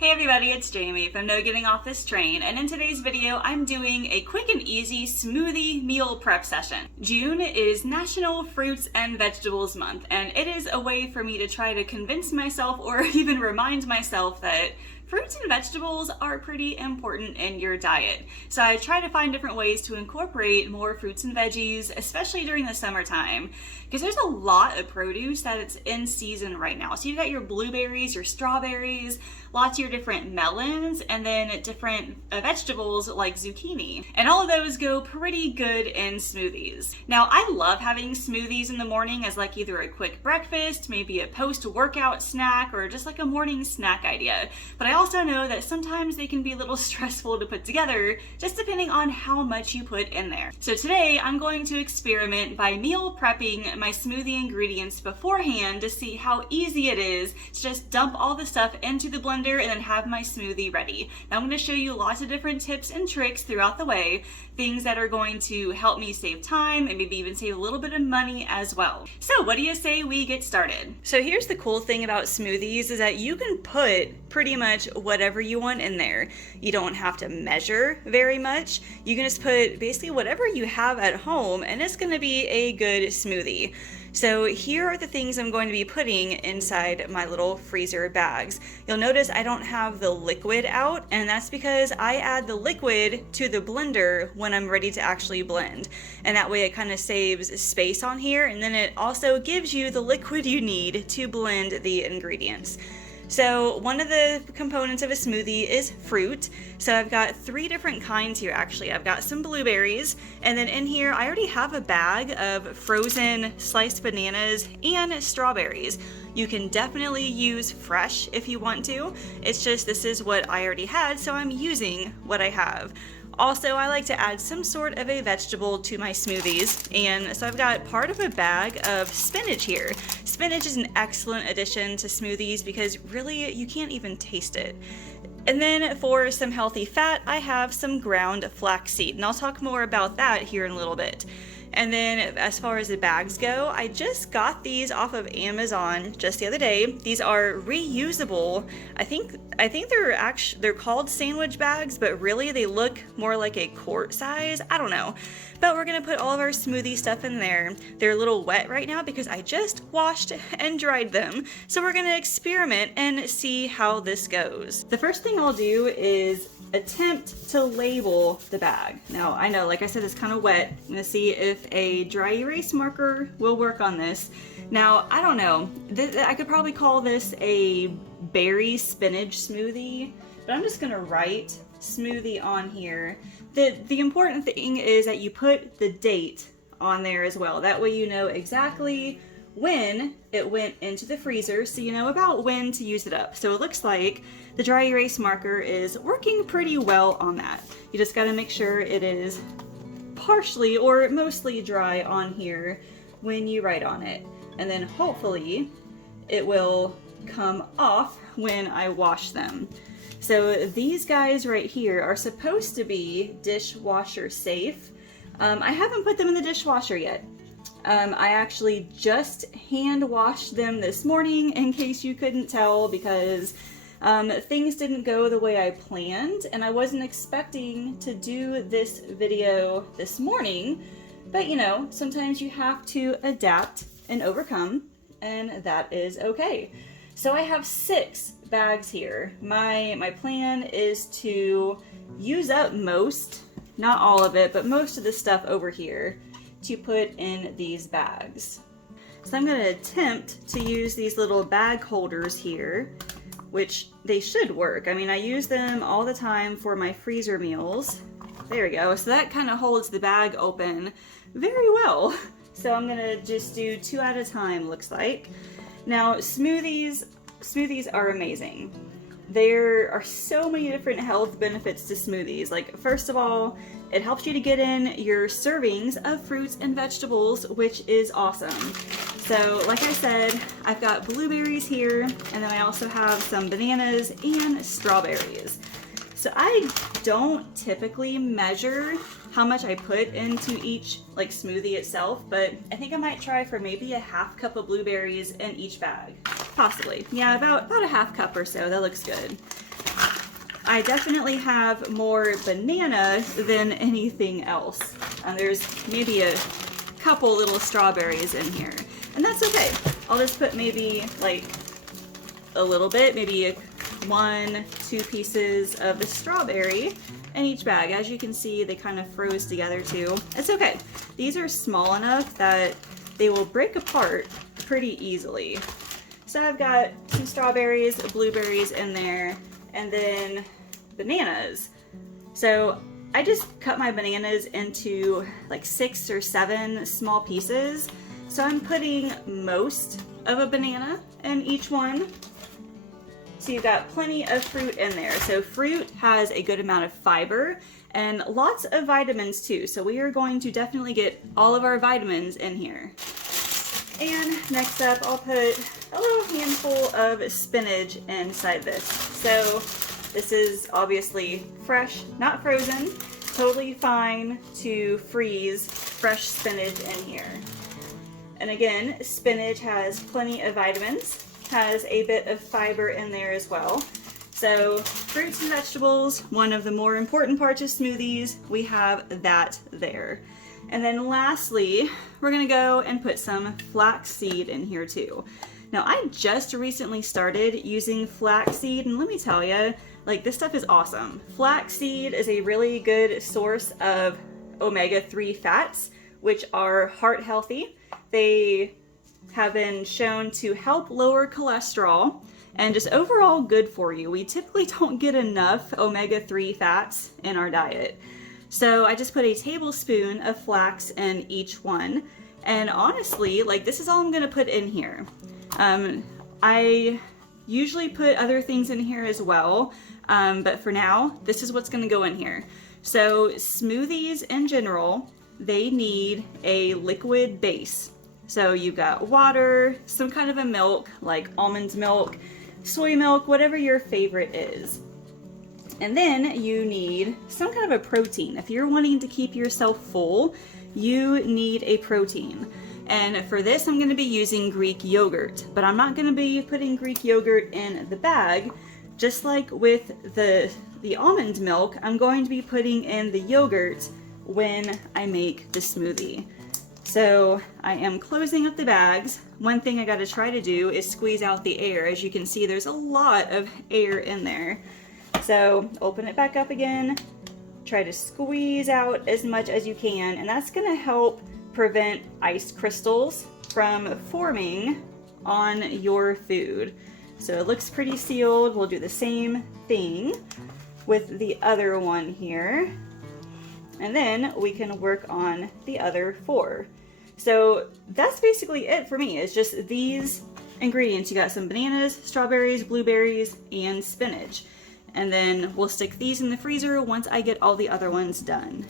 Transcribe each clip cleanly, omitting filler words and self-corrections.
Hey everybody, it's Jamie from No Getting Off This Train, and in today's video I'm doing a quick and easy smoothie meal prep session. June is National Fruits and Vegetables Month, and it is a way for me to try to convince myself or even remind myself that fruits and vegetables are pretty important in your diet. So I try to find different ways to incorporate more fruits and veggies, especially during the summertime, because there's a lot of produce that it's in season right now. So you've got your blueberries, your strawberries, lots of your different melons, and then different vegetables like zucchini. And all of those go pretty good in smoothies. Now, I love having smoothies in the morning as like either a quick breakfast, maybe a post-workout snack, or just like a morning snack idea. But I also know that sometimes they can be a little stressful to put together, just depending on how much you put in there. So today, I'm going to experiment by meal prepping my smoothie ingredients beforehand to see how easy it is to just dump all the stuff into the blender and then have my smoothie ready. Now I'm going to show you lots of different tips and tricks throughout the way, things that are going to help me save time and maybe even save a little bit of money as well. So what do you say we get started? So here's the cool thing about smoothies is that you can put pretty much whatever you want in there. You don't have to measure very much. You can just put basically whatever you have at home and it's going to be a good smoothie. So here are the things I'm going to be putting inside my little freezer bags. You'll notice I don't have the liquid out, and that's because I add the liquid to the blender when I'm ready to actually blend. And that way it kind of saves space on here, and then it also gives you the liquid you need to blend the ingredients. So one of the components of a smoothie is fruit. So I've got 3 different kinds here actually. I've got some blueberries, and then in here I already have a bag of frozen sliced bananas and strawberries. You can definitely use fresh if you want to. It's just this is what I already had, so I'm using what I have. Also, I like to add some sort of a vegetable to my smoothies, and so I've got part of a bag of spinach here. Spinach is an excellent addition to smoothies because really you can't even taste it. And then for some healthy fat, I have some ground flaxseed, and I'll talk more about that here in a little bit. And then as far as the bags go, I just got these off of Amazon just the other day. These are reusable. I think they're called sandwich bags, but really they look more like a quart size. I don't know. But we're gonna put all of our smoothie stuff in there. They're a little wet right now because I just washed and dried them. So we're gonna experiment and see how this goes. The first thing I'll do is attempt to label the bag. Now I know, like I said, it's kind of wet. I'm gonna see if a dry erase marker will work on this. Now, I don't know, I could probably call this a berry spinach smoothie, but I'm just gonna write smoothie on here. The important thing is that you put the date on there as well. That way you know exactly when it went into the freezer, so you know about when to use it up. So it looks like the dry erase marker is working pretty well on that. You just got to make sure it is partially or mostly dry on here when you write on it. And then hopefully it will come off when I wash them. So these guys right here are supposed to be dishwasher safe. I haven't put them in the dishwasher yet. I actually just hand washed them this morning in case you couldn't tell, because things didn't go the way I planned and I wasn't expecting to do this video this morning, but you know, sometimes you have to adapt and overcome, and that is okay. So I have 6 bags here. My plan is to use up most, not all of it, but most of the stuff over here to put in these bags. So I'm going to attempt to use these little bag holders here, which they should work. I mean, I use them all the time for my freezer meals. There we go. So that kind of holds the bag open very well. So I'm going to just do 2 at a time, looks like. Now, smoothies are amazing. There are so many different health benefits to smoothies. Like, first of all, it helps you to get in your servings of fruits and vegetables, which is awesome. So, like I said, I've got blueberries here, and then I also have some bananas and strawberries. So I don't typically measure how much I put into each like smoothie itself, but I think I might try for maybe a half cup of blueberries in each bag. Possibly. Yeah, about a half cup or so. That looks good. I definitely have more banana than anything else. There's maybe a couple little strawberries in here, and that's okay. I'll just put maybe like a little bit, maybe 1-2 pieces of the strawberry in each bag. As you can see, they kind of froze together too. It's okay. These are small enough that they will break apart pretty easily. So I've got some strawberries, blueberries in there, and then bananas. So I just cut my bananas into like 6 or 7 small pieces. So I'm putting most of a banana in each one. So you've got plenty of fruit in there. So fruit has a good amount of fiber and lots of vitamins too. So we are going to definitely get all of our vitamins in here. And next up, I'll put a little handful of spinach inside this. So this is obviously fresh, not frozen. Totally fine to freeze fresh spinach in here. And again, spinach has plenty of vitamins, has a bit of fiber in there as well. So fruits and vegetables, one of the more important parts of smoothies, we have that there. And then lastly, we're gonna go and put some flaxseed in here too. Now I just recently started using flaxseed, and let me tell you, like, this stuff is awesome. Flaxseed is a really good source of omega-3 fats, which are heart healthy. They have been shown to help lower cholesterol and just overall good for you. We typically don't get enough omega-3 fats in our diet. So I just put a tablespoon of flax in each one. And honestly, like, this is all I'm gonna put in here. I usually put other things in here as well, but for now, this is what's gonna go in here. So smoothies in general, they need a liquid base. So you've got water, some kind of a milk, like almond milk, soy milk, whatever your favorite is. And then you need some kind of a protein. If you're wanting to keep yourself full, you need a protein. And for this, I'm gonna be using Greek yogurt, but I'm not gonna be putting Greek yogurt in the bag. Just like with the almond milk, I'm going to be putting in the yogurt when I make the smoothie. So I am closing up the bags. One thing I gotta try to do is squeeze out the air. As you can see, there's a lot of air in there. So open it back up again, try to squeeze out as much as you can, and that's gonna help prevent ice crystals from forming on your food. So it looks pretty sealed. We'll do the same thing with the other one here. And then we can work on the other 4. So that's basically it for me. It's just these ingredients. You got some bananas, strawberries, blueberries, and spinach. And then we'll stick these in the freezer once I get all the other ones done.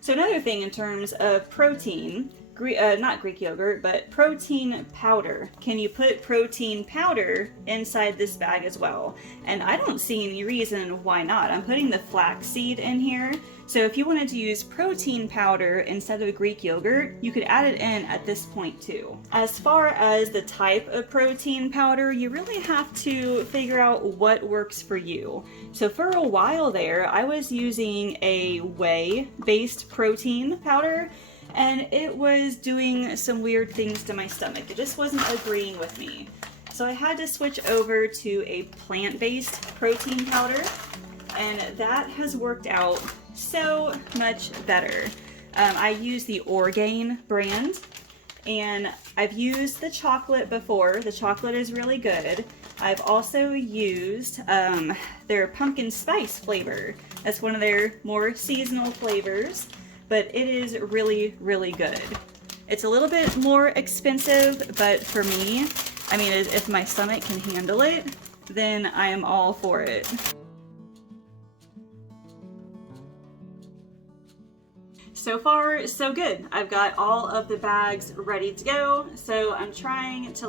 So another thing in terms of protein, not Greek yogurt, but protein powder. Can you put protein powder inside this bag as well? And I don't see any reason why not. I'm putting the flaxseed in here. So if you wanted to use protein powder instead of Greek yogurt, you could add it in at this point too. As far as the type of protein powder, you really have to figure out what works for you. So for a while there, I was using a whey-based protein powder, and it was doing some weird things to my stomach. It just wasn't agreeing with me. So I had to switch over to a plant-based protein powder, and that has worked out so much better. I use the Orgain brand, and I've used the chocolate before. The chocolate is really good. I've also used their pumpkin spice flavor. That's one of their more seasonal flavors, but it is really, really good. It's a little bit more expensive, but for me, I mean, if my stomach can handle it, then I am all for it. So far, so good. I've got all of the bags ready to go, so I'm trying to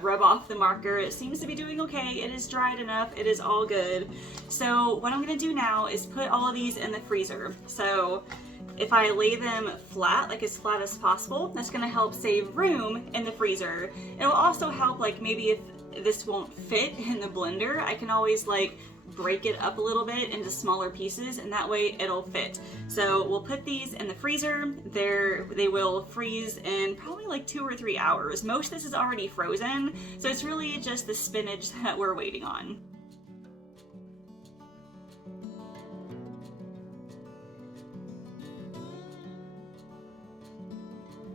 rub off the marker. It seems to be doing okay. It is dried enough. It is all good. So what I'm gonna do now is put all of these in the freezer. So if I lay them flat, like as flat as possible, that's gonna help save room in the freezer. It'll also help, like maybe if this won't fit in the blender, I can always like break it up a little bit into smaller pieces, and that way it'll fit. So we'll put these in the freezer. They will freeze in probably like 2 or 3 hours. Most of this is already frozen, so it's really just the spinach that we're waiting on.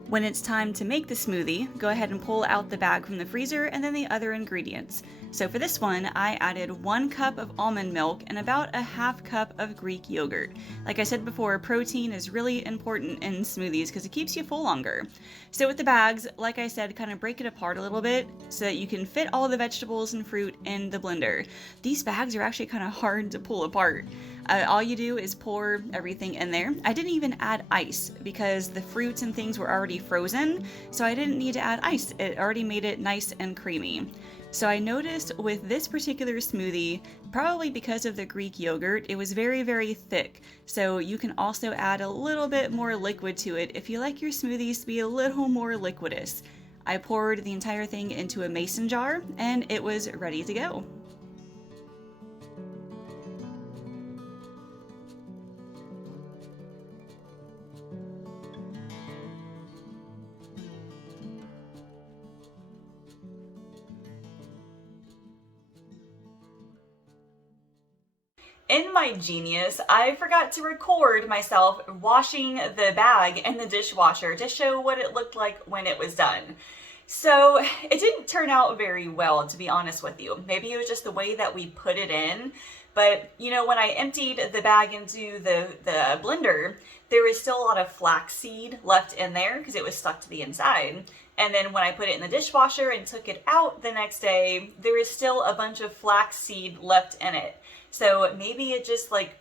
When it's time to make the smoothie, go ahead and pull out the bag from the freezer and then the other ingredients. So for this one, I added 1 cup of almond milk and about a ½ cup of Greek yogurt. Like I said before, protein is really important in smoothies because it keeps you full longer. So with the bags, like I said, kind of break it apart a little bit so that you can fit all the vegetables and fruit in the blender. These bags are actually kind of hard to pull apart. All you do is pour everything in there. I didn't even add ice because the fruits and things were already frozen, so I didn't need to add ice. It already made it nice and creamy. So I noticed with this particular smoothie, probably because of the Greek yogurt, it was very, very thick. So you can also add a little bit more liquid to it if you like your smoothies to be a little more liquidous. I poured the entire thing into a mason jar and it was ready to go. In my genius, I forgot to record myself washing the bag in the dishwasher to show what it looked like when it was done. So it didn't turn out very well, to be honest with you. Maybe it was just the way that we put it in. But you know, when I emptied the bag into the blender, there was still a lot of flaxseed left in there because it was stuck to the inside. And then when I put it in the dishwasher and took it out the next day, there is still a bunch of flaxseed left in it. So maybe it just like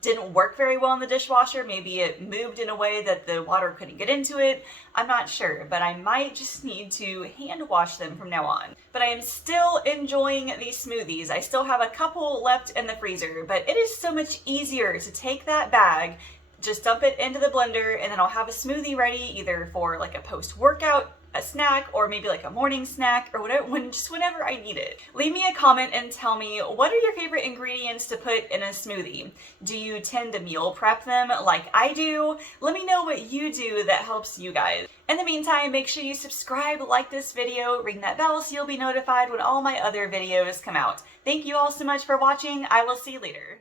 didn't work very well in the dishwasher. Maybe it moved in a way that the water couldn't get into it. I'm not sure, but I might just need to hand wash them from now on. But I am still enjoying these smoothies. I still have a couple left in the freezer, but it is so much easier to take that bag, just dump it into the blender, and then I'll have a smoothie ready either for like a post-workout, a snack, or maybe like a morning snack, or whatever, just whenever I need it. Leave me a comment and tell me, what are your favorite ingredients to put in a smoothie? Do you tend to meal prep them like I do? Let me know what you do that helps you guys. In the meantime, make sure you subscribe, like this video, ring that bell so you'll be notified when all my other videos come out. Thank you all so much for watching. I will see you later.